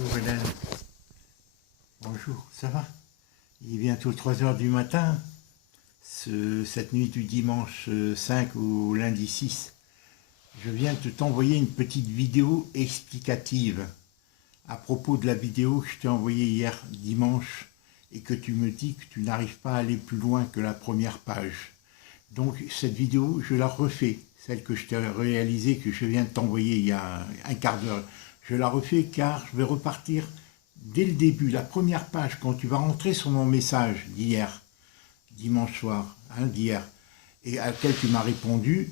Bonjour Hélène. Bonjour, ça va? Il est bientôt 3 heures du matin, cette nuit du dimanche 5 au lundi 6. Je viens de t'envoyer une petite vidéo explicative à propos de la vidéo que je t'ai envoyée hier dimanche et que tu me dis que tu n'arrives pas à aller plus loin que la première page. Donc cette vidéo, je la refais, celle que je t'ai réalisée, que je viens de t'envoyer il y a un quart d'heure. Je la refais car je vais repartir dès le début, la première page, quand tu vas rentrer sur mon message d'hier, dimanche soir, d'hier, et à laquelle tu m'as répondu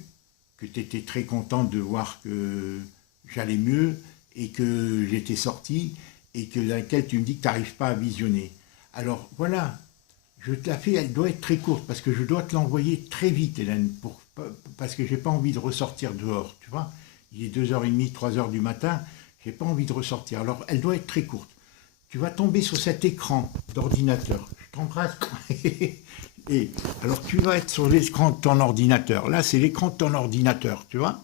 que tu étais très contente de voir que j'allais mieux et que j'étais sorti et que dans laquelle tu me dis que tu n'arrives pas à visionner. Alors voilà, je te la fais, elle doit être très courte parce que je dois te l'envoyer très vite, Hélène, parce que je n'ai pas envie de ressortir dehors, tu vois. Il est 2h30, 3h du matin, je n'ai pas envie de ressortir. Alors elle doit être très courte. Tu vas tomber sur cet écran d'ordinateur. Je t'embrasse. Et alors tu vas être sur l'écran de ton ordinateur. Là, c'est l'écran de ton ordinateur, tu vois.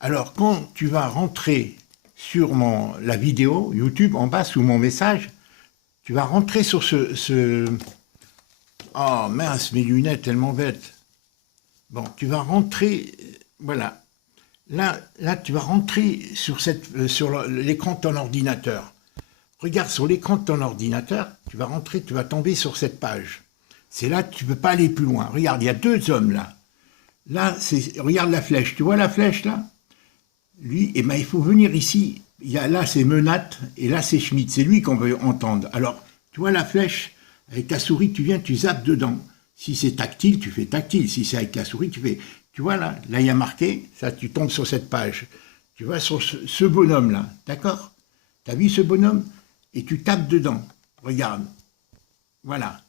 Alors quand tu vas rentrer sur la vidéo YouTube, en bas sous mon message, tu vas rentrer sur Oh mince, mes lunettes, tellement bêtes. Bon, tu vas rentrer, voilà. Là, tu vas rentrer sur l'écran de ton ordinateur. Regarde sur l'écran de ton ordinateur, tu vas rentrer, tu vas tomber sur cette page. C'est là que tu ne peux pas aller plus loin. Regarde, il y a deux hommes là. Là, regarde la flèche. Tu vois la flèche là? Lui, eh ben, il faut venir ici. Là, c'est Menat et là, c'est Schmitt. C'est lui qu'on veut entendre. Alors, tu vois la flèche? Avec ta souris, tu viens, tu zappes dedans. Si c'est tactile, tu fais tactile. Si c'est avec la souris, tu fais... Tu vois là, il y a marqué, ça, tu tombes sur cette page. Tu vois sur ce bonhomme là, d'accord? Tu as vu ce bonhomme? Et tu tapes dedans. Regarde. Voilà.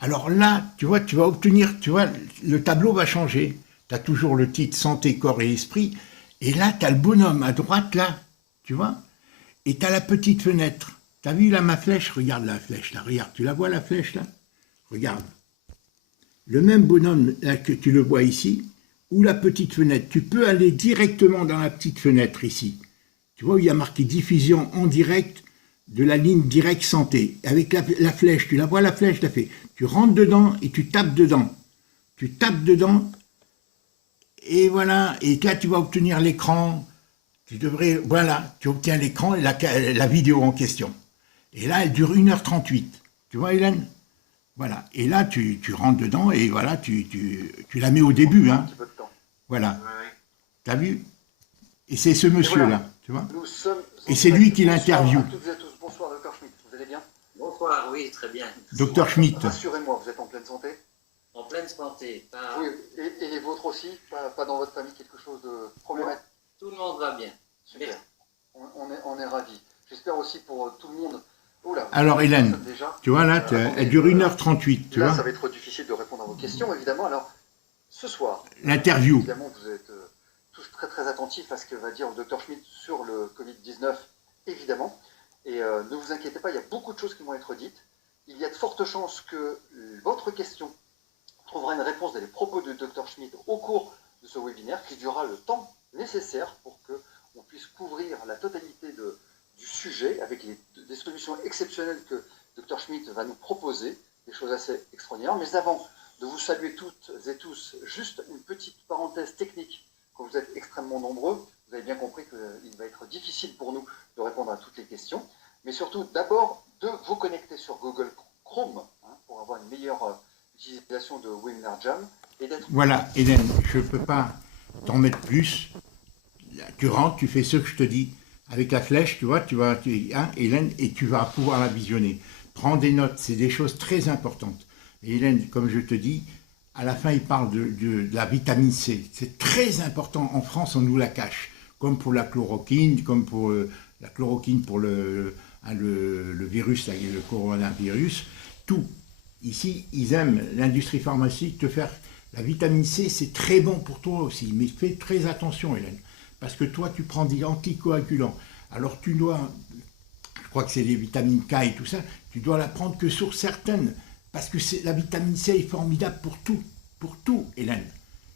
Alors là, tu vois, tu vas obtenir, tu vois, le tableau va changer. Tu as toujours le titre Santé, corps et esprit. Et là, tu as le bonhomme à droite, là. Tu vois? Et tu as la petite fenêtre. Tu as vu là ma flèche? Regarde la flèche, là. Regarde, tu la vois, la flèche, là? Regarde. Le même bonhomme, là, que tu le vois ici, ou la petite fenêtre. Tu peux aller directement dans la petite fenêtre, ici. Tu vois où il y a marqué diffusion en direct de la ligne directe santé. Avec la flèche, tu la vois la flèche, tu la fais. Tu rentres dedans et tu tapes dedans. Tu tapes dedans et voilà. Et là, tu vas obtenir l'écran. Tu devrais, voilà, tu obtiens l'écran et la vidéo en question. Et là, elle dure 1h38. Tu vois, Hélène? Voilà. Et là, tu rentres dedans et voilà, tu la mets au début. Hein. Voilà. T'as vu? Et c'est ce monsieur-là, tu vois? Et c'est lui qui l'interviewe. Bonsoir à toutes et à tous. Bonsoir, Dr Schmitt. Vous allez bien? Bonsoir, oui, très bien. Dr Schmitt. Rassurez-moi, vous êtes en pleine santé? En pleine santé. Pas... Oui, et les vôtres aussi? Pas dans votre famille quelque chose de problématique? Tout le monde va bien. Super. On est ravis. J'espère aussi pour tout le monde. Oula, alors Hélène, tu vois là, elle dure 1h38. Tu là, vois, ça va être difficile de répondre à vos questions, évidemment. Alors, ce soir, l'interview. Évidemment, vous êtes tous très très attentifs à ce que va dire le Dr Schmitt sur le Covid-19, évidemment. Et ne vous inquiétez pas, il y a beaucoup de choses qui vont être dites. Il y a de fortes chances que votre question trouvera une réponse dans les propos de Dr Schmitt au cours de ce webinaire qui durera le temps nécessaire pour qu'on puisse couvrir la totalité du sujet avec des solutions exceptionnelles que Dr Schmitt va nous proposer, des choses assez extraordinaires. Mais avant de vous saluer toutes et tous, juste une petite parenthèse technique. Quand vous êtes extrêmement nombreux, vous avez bien compris qu'il va être difficile pour nous de répondre à toutes les questions. Mais surtout, d'abord, de vous connecter sur Google Chrome pour avoir une meilleure utilisation de Webinar Jam. Voilà, Hélène, je ne peux pas t'en mettre plus. Tu rentres, tu fais ce que je te dis. Avec la flèche, tu vois, Hélène, et tu vas pouvoir la visionner. Prends des notes, c'est des choses très importantes. Et Hélène, comme je te dis, à la fin, il parle de la vitamine C. C'est très important. En France, on nous la cache. Comme pour la chloroquine, comme pour la chloroquine pour le virus, le coronavirus. Tout. Ici, ils aiment, l'industrie pharmaceutique, te faire... La vitamine C, c'est très bon pour toi aussi. Mais fais très attention, Hélène. Parce que toi, tu prends des anticoagulants. Alors, tu dois... Je crois que c'est les vitamines K et tout ça. Tu dois la prendre que sur certaines... Parce que la vitamine C est formidable pour tout, Hélène.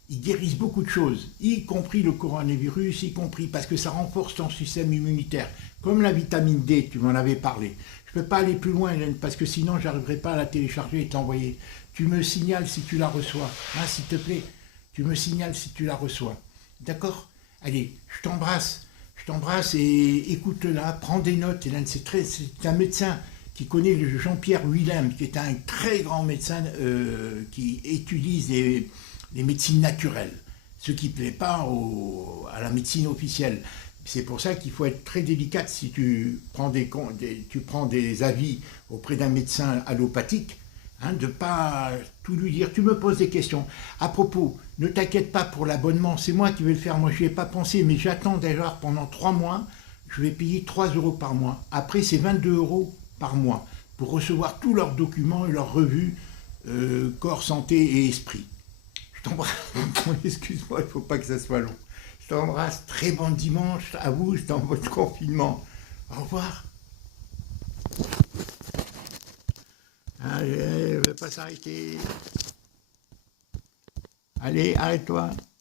ils guérissent beaucoup de choses, y compris le coronavirus, y compris parce que ça renforce ton système immunitaire. Comme la vitamine D, tu m'en avais parlé. Je ne peux pas aller plus loin, Hélène, parce que sinon, je n'arriverai pas à la télécharger et t'envoyer. Tu me signales si tu la reçois. Hein, s'il te plaît, tu me signales si tu la reçois. D'accord? Allez, je t'embrasse. Je t'embrasse et écoute-la, prends des notes, Hélène. C'est un médecin qui connaît le Jean-Pierre Willem, qui est un très grand médecin qui utilise les médecines naturelles, ce qui ne plaît pas à la médecine officielle. C'est pour ça qu'il faut être très délicate si tu prends des avis auprès d'un médecin allopathique, hein, de ne pas tout lui dire. Tu me poses des questions. À propos, ne t'inquiète pas pour l'abonnement, c'est moi qui vais le faire. Moi, je n'y ai pas pensé, mais j'attends déjà pendant 3 mois. Je vais payer 3 euros par mois. Après, c'est 22 euros par mois pour recevoir tous leurs documents et leurs revues corps, santé et esprit. Je t'embrasse. Excuse-moi, il ne faut pas que ça soit long. Je t'embrasse. Très bon dimanche à vous dans votre confinement. Au revoir. Allez, on ne va pas s'arrêter. Allez, arrête-toi.